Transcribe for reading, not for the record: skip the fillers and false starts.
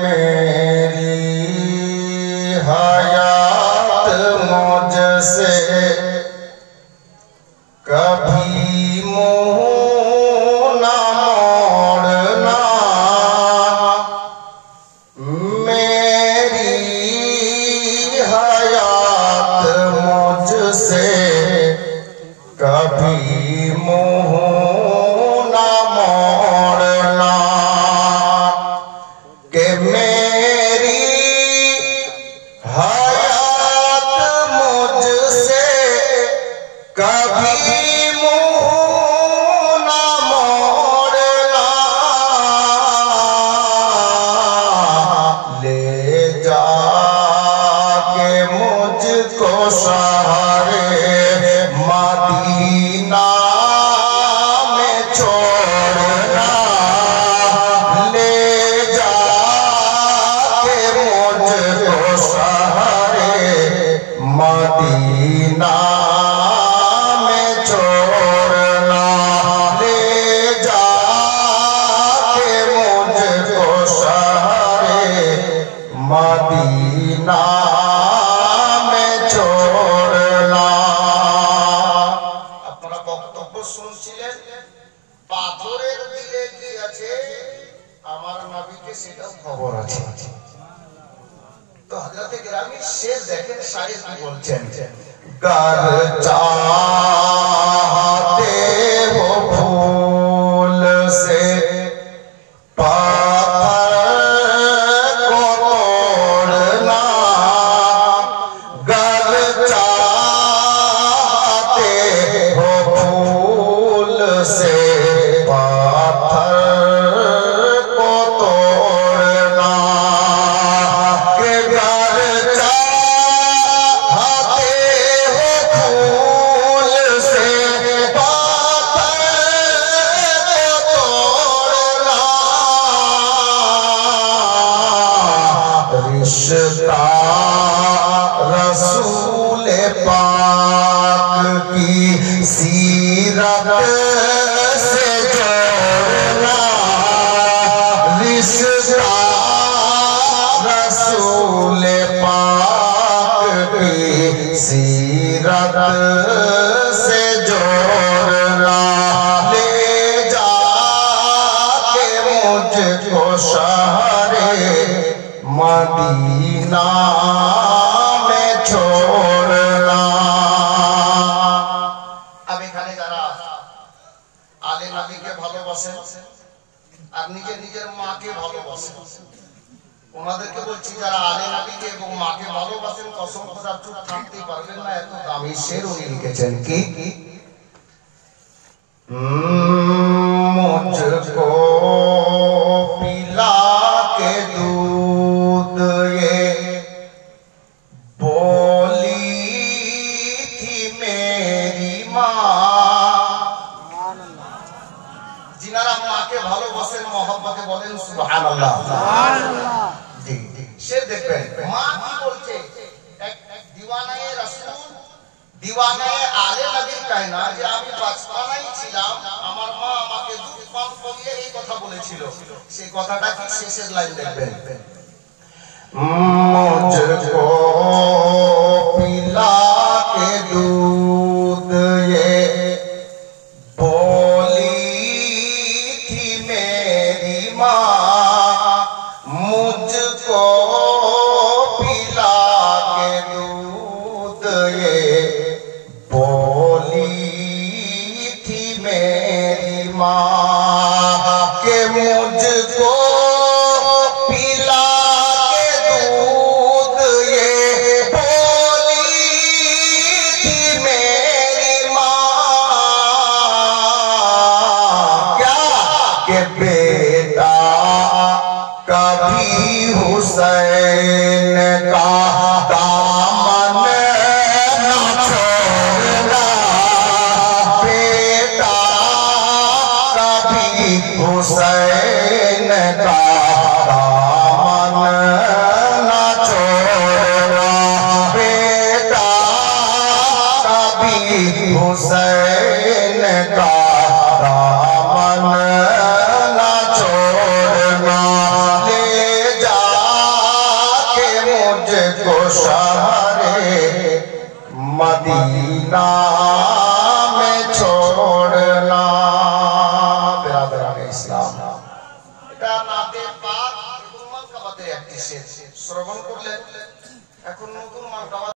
मेरी हयात मुझसे कभी मुँह न मोड़ना, मेरी हयात मुझसे कभी मुँह न मोड़ना, कि मेरी हयात मुझसे कभी मुँह न मोड़ना, ले जाके मुझको सहारे मदीना में छोड़ना, ले जाके मुझको सहारे मदीना में छोड़ना, ले जाके मुझको सहारे मदीना में छोड़ना। আপনারা বক্তব্য শুনছিলেন, পাথরের দিলে কি আছে আমার নবীকে সেটাও খবর আছে। তো হযরতে গ্রামী শের দেখেন শায়ের কি বলছেন, गर चाहते हो फूल से पत्थर को तोड़ना, गर चाहते हो फूल से पत्थर को तोड़ना, कि गर चाहते हो फूल से पत्थर को तोड़ना, रिश्ता रसूल पाक की सीरत से जोड़ना, रिश्ता रसूल पाक की सीरत से जोड़ना, ले जाके मुझको शहरे मदीना में छोड़ना। अब এখানে যারা আলে নবীকে ভালোবাসেন আর নিজের নিজের মাকে ভালোবাসেন, ওনাদেরকে বলছি যারা আলে নবীকে এবং মাকে ভালোবাসেন কসম খোদা চুপ থাকতে পারবেন না, এত দামি শের উনি লিখেছেন কি, मुझको पिला के दूध ये बोली थी मेरी माँ। जिनारा माँ के ভালোবাসেন मोहब्बते बोलें सुबहानाल्लाह। जी সে দেখবেন মা কি বলছে, এক দিওয়ানায়ে রাসূল দিওয়ানায়ে আলে নবীর कहना যে আমি বাচপানাই ছিলাম, আমার মা আমাকে দুধ পান করিয়ে এই কথা বলেছিল, সেই কথাটা কি শেষের লাইন দেখবেন, मुझको पिला के दूध ये बोली थी मेरी माँ, मुझको पिला के दूध ये बोली थी मेरी माँ, कि मुझको पिला के दूध ये बोली थी मेरी माँ, क्या कि बेटा कभी हुसैन का दामन न छोड़ना, बेटा कभी हुसैन का दामन न छोड़ना, बेटा कभी हुसैन का दामन न छोड़ना, ले जा शहरे मदीना में छोड़ना। बिरादराने इस्लाम, এটা নাতে পাক এবং মানকাবাতের একটি শের শ্রবণ করলেন। এখন নতুন মানকাবাত